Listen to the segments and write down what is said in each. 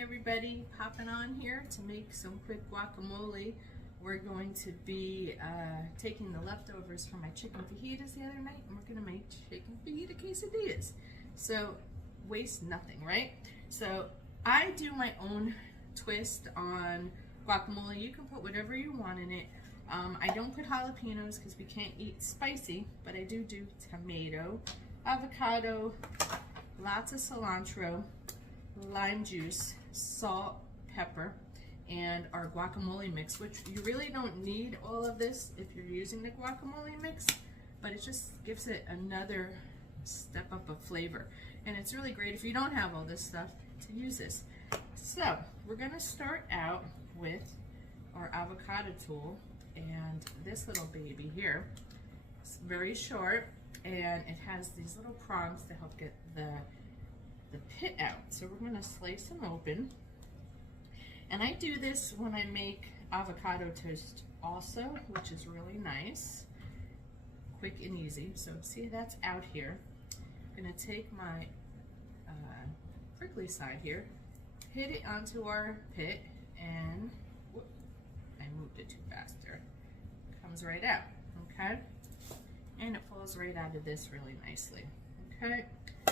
everybody, popping on here to make some quick guacamole. We're going to be taking the leftovers from my chicken fajitas the other night, and we're going to make chicken fajita quesadillas. So waste nothing, right? So I do my own twist on guacamole. You can put whatever you want in it. I don't put jalapenos because we can't eat spicy, but I do tomato, avocado, lots of cilantro, lime juice, salt, pepper, and our guacamole mix, which you really don't need all of this if you're using the guacamole mix, but it just gives it another step up of flavor. And it's really great if you don't have all this stuff to use this. So we're gonna start out with our avocado tool, and this little baby here. It's very short, and it has these little prongs to help get the pit out. So we're gonna slice them open. And I do this when I make avocado toast also, which is really nice. Quick and easy. So see, that's out here. I'm gonna take my prickly side here, hit it onto our pit, and whoop, I moved it too fast there. Comes right out, okay? And it falls right out of this really nicely, okay?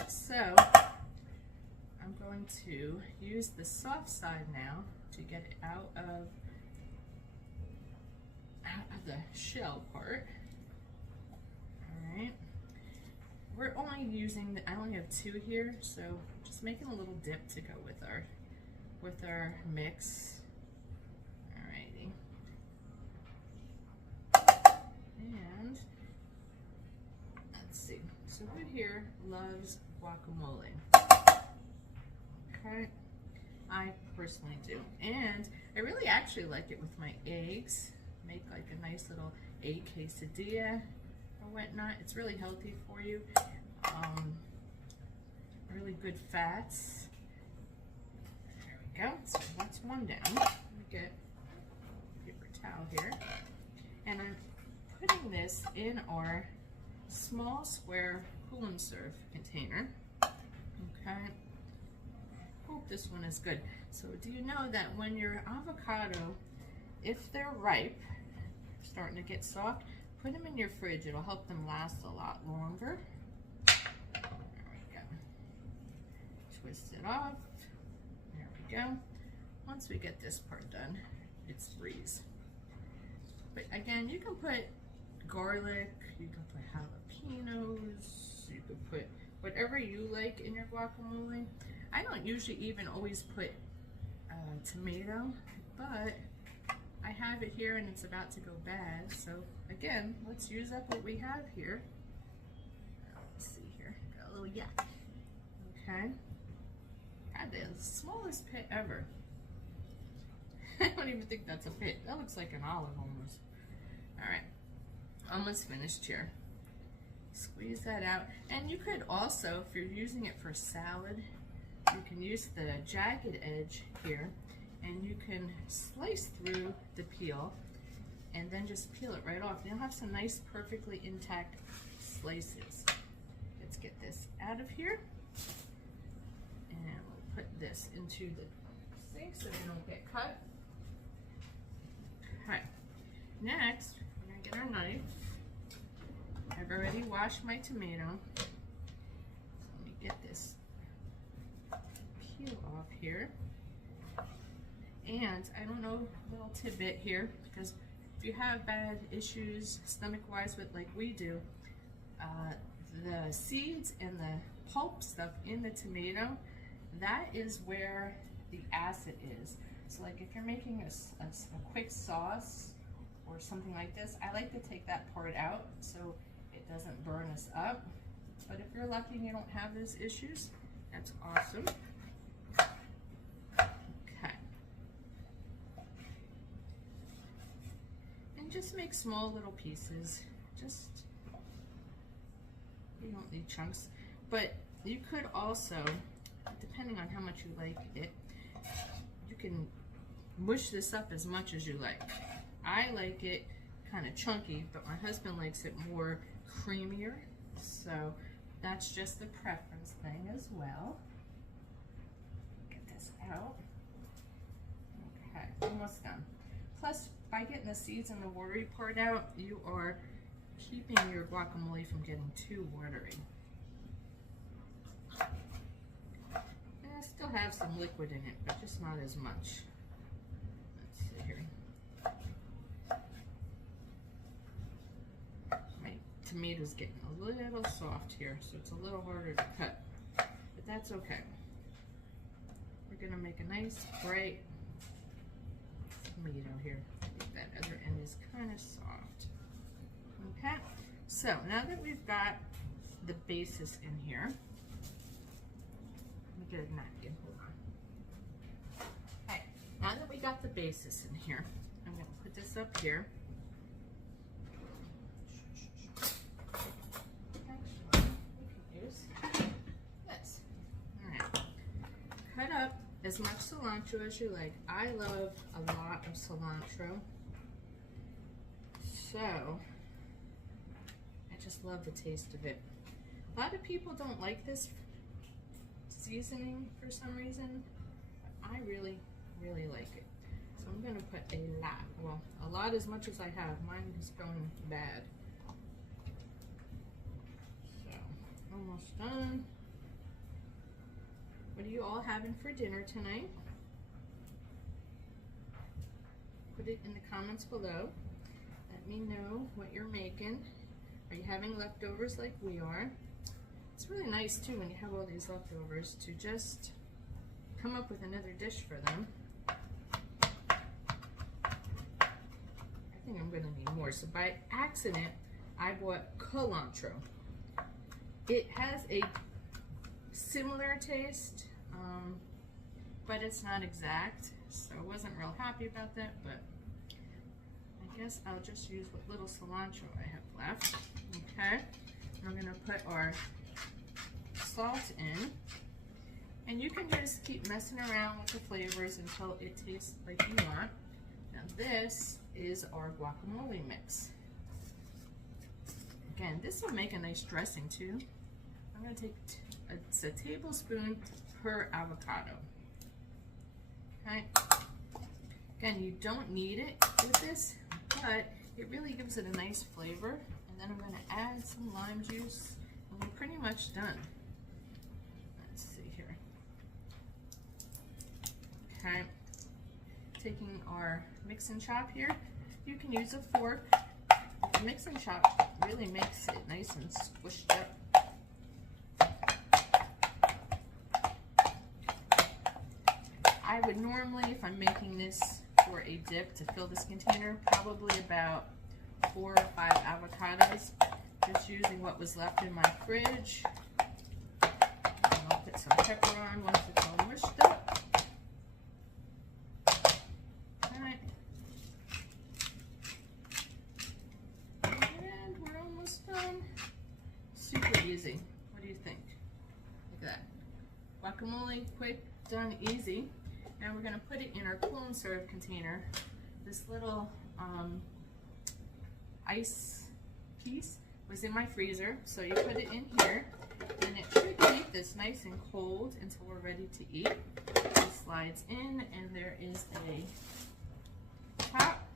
So I'm going to use the soft side now to get it out of the shell part. All right. We're only using I only have 2 here, so just making a little dip to go with our mix. Alrighty. And let's see. So who here loves guacamole? Okay. I personally do, and I really actually like it with my eggs. Make like a nice little egg quesadilla or whatnot. It's really healthy for you. Really good fats. There we go. So that's one down. Let me get a paper towel here, and I'm putting this in our small square cool and serve container. Okay. Hope this one is good. So do you know that when your avocado, if they're ripe, starting to get soft, put them in your fridge. It'll help them last a lot longer. There we go. Twist it off. There we go. Once we get this part done, it's a breeze. But again, you can put garlic, you can put jalapenos, you can put whatever you like in your guacamole. I don't usually even always put tomato, but I have it here and it's about to go bad. So again, let's use up what we have here. Let's see here, got a little yuck. Okay, got the smallest pit ever. I don't even think that's a pit. That looks like an olive almost. All right, almost finished here. Squeeze that out, and you could also, if you're using it for salad, you can use the jagged edge here, and you can slice through the peel and then just peel it right off. You'll have some nice, perfectly intact slices. Let's get this out of here, and we'll put this into the sink so they don't get cut. Okay, next we're gonna get our knife. I've already washed my tomato. So let me get this peel off here. And I don't know, little tidbit here, because if you have bad issues stomach-wise with like we do, the seeds and the pulp stuff in the tomato, that is where the acid is. So like if you're making a quick sauce or something like this, I like to take that part out so it doesn't burn us up. But if you're lucky and you don't have those issues, that's awesome. Just make small little pieces. Just, you don't need chunks, but you could also, depending on how much you like it, you can mush this up as much as you like. I like it kind of chunky, but my husband likes it more creamier, so that's just a preference thing as well. Get this out. almost done. Plus, by getting the seeds and the watery part out, you are keeping your guacamole from getting too watery. And I still have some liquid in it, but just not as much. Let's see here. My tomato's getting a little soft here, so it's a little harder to cut, but that's okay. We're gonna make a nice bright tomato here. That other end is kind of soft. Okay, so now that we've got the basis in here, let me get a napkin, hold on. Okay, now that we got the basis in here, I'm gonna put this up here. Actually, we can use this. All right, cut up as much cilantro as you like. I love a lot of cilantro. So, I just love the taste of it. A lot of people don't like this seasoning for some reason, but I really, really like it. So I'm gonna put a lot, well, a lot as much as I have. Mine is going bad. So, almost done. What are you all having for dinner tonight? Put it in the comments below. Let me know what you're making. Are you having leftovers like we are? It's really nice too when you have all these leftovers to just come up with another dish for them. I think I'm gonna need more. So by accident, I bought cilantro. It has a similar taste, but it's not exact, so I wasn't real happy about that, but I guess I'll just use what little cilantro I have left. Okay, we're gonna put our salt in, and you can just keep messing around with the flavors until it tastes like you want. Now this is our guacamole mix. Again, this will make a nice dressing too. I'm gonna take it's a tablespoon per avocado. Okay. Again, you don't need it with this, but it really gives it a nice flavor. And then I'm going to add some lime juice, and we're pretty much done. Let's see here. Okay. Taking our mix and chop here. You can use a fork. The mix and chop really makes it nice and squished up. I would normally, if I'm making this for a dip to fill this container, probably about 4 or 5 avocados, just using what was left in my fridge. And I'll put some pepper on once it's all mushed up. Alright. And we're almost done. Super easy. What do you think? Look at that. Guacamole, quick, done, easy. Now we're going to put it in our cool and serve container. This little ice piece was in my freezer, so you put it in here, and it should keep this nice and cold until we're ready to eat. It slides in, and there is a top.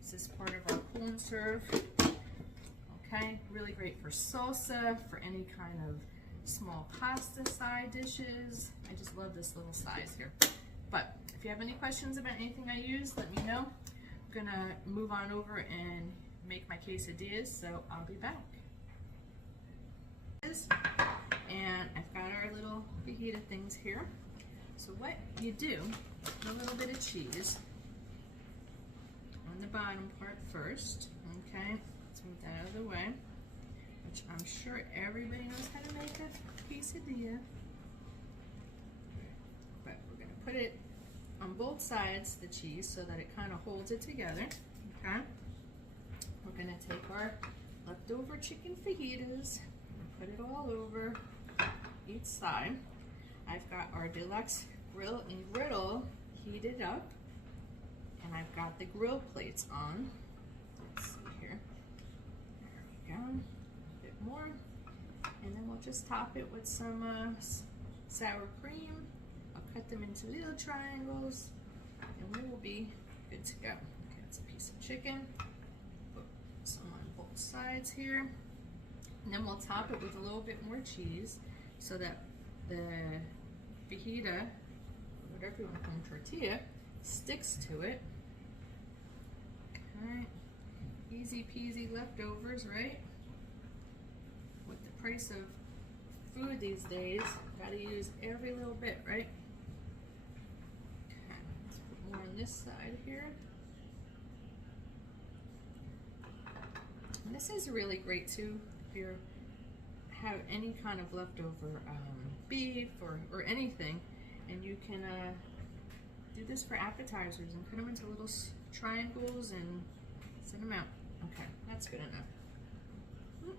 This is part of our cool and serve. Okay, really great for salsa, for any kind of small pasta side dishes. I just love this little size here. But if you have any questions about anything I use, let me know. I'm gonna move on over and make my quesadillas, so I'll be back. And I've got our little fajita things here. So what you do, a little bit of cheese on the bottom part first, okay? Let's move that out of the way, which I'm sure everybody knows how to make a quesadilla. But we're gonna put it on both sides, the cheese, so that it kind of holds it together, okay? We're gonna take our leftover chicken fajitas and put it all over each side. I've got our deluxe grill and griddle heated up, and I've got the grill plates on. Let's see here. There we go. A bit more. And then we'll just top it with some sour cream. I'll cut them into little triangles, and we will be good to go. Okay, it's a piece of chicken. Put some on both sides here. And then we'll top it with a little bit more cheese so that the fajita, whatever you want to call them, tortilla, sticks to it. Okay, easy peasy leftovers, right? With the price of food these days, gotta use every little bit, right? Okay, let's put more on this side here. And this is really great too if you have any kind of leftover beef or anything, and you can do this for appetizers and put them into little triangles and send them out. Okay, that's good enough.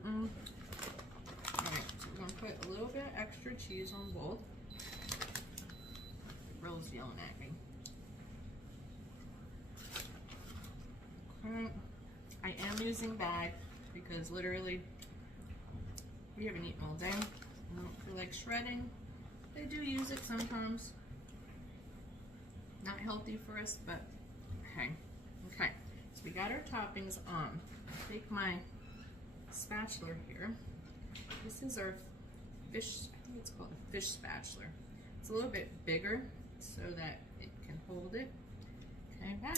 Alright, so we're going to put a little bit of extra cheese on both. Rose yelling at me. Okay. I am using bag because literally we haven't eaten all day. I don't feel like shredding. They do use it sometimes. Not healthy for us, but okay. Okay, so we got our toppings on. Take my spatula here. This is our fish, I think it's called a fish spatula. It's a little bit bigger so that it can hold it. Okay,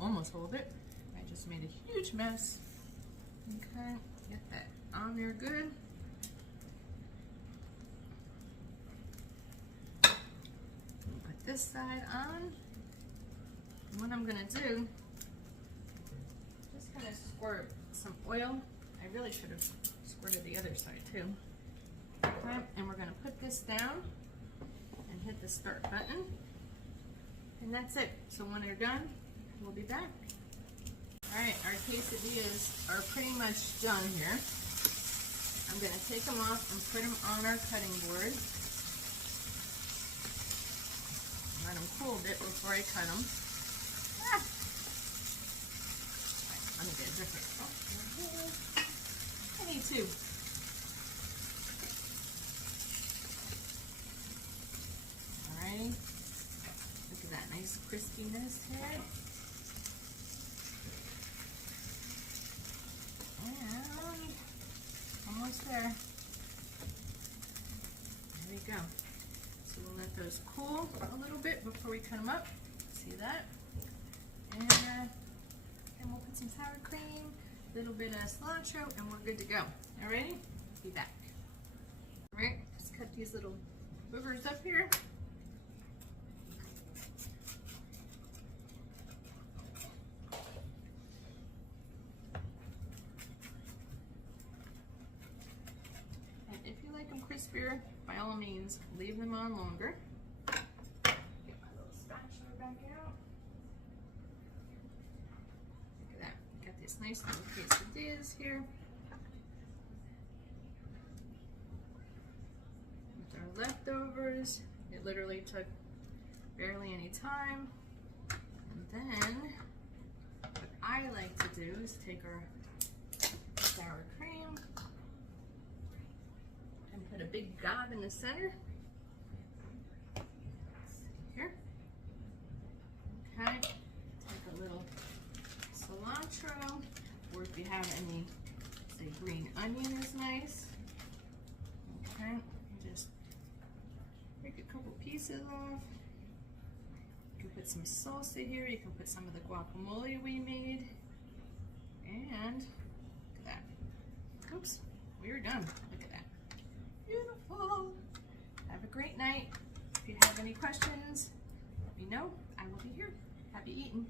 almost hold it. I just made a huge mess. Okay, get that on there good. Put this side on. And what I'm gonna do, just kind of squirt some oil. I really should have squirted the other side too. Okay, and we're gonna put this down and hit the start button. And that's it. So when they're done, we'll be back. All right, our quesadillas are pretty much done here. I'm gonna take them off and put them on our cutting board. Let them cool a bit before I cut them. Let me get a different. I need two. Alrighty. Look at that nice crispiness here. And almost there. There we go. So we'll let those cool a little bit before we cut them up. See that? And we'll put some sour cream, a little bit of cilantro, and we're good to go. Alrighty? Be back. Alright, just cut these little boogers up here. And if you like them crispier, by all means, leave them on longer. Get my little spatula back out. Look at that. Got these nice little quesadillas here. With our leftovers. It literally took barely any time. And then, what I like to do is take our sour cream and put a big gob in the center. Here. Okay. Take a little cilantro, or if you have any, say, green onion is nice. Okay. Just break a couple pieces off. You can put some salsa here. You can put some of the guacamole we made. And look at that. Oops, we're done. Look at that. Beautiful. Have a great night. If you have any questions, let me know. I will be here. Happy eating.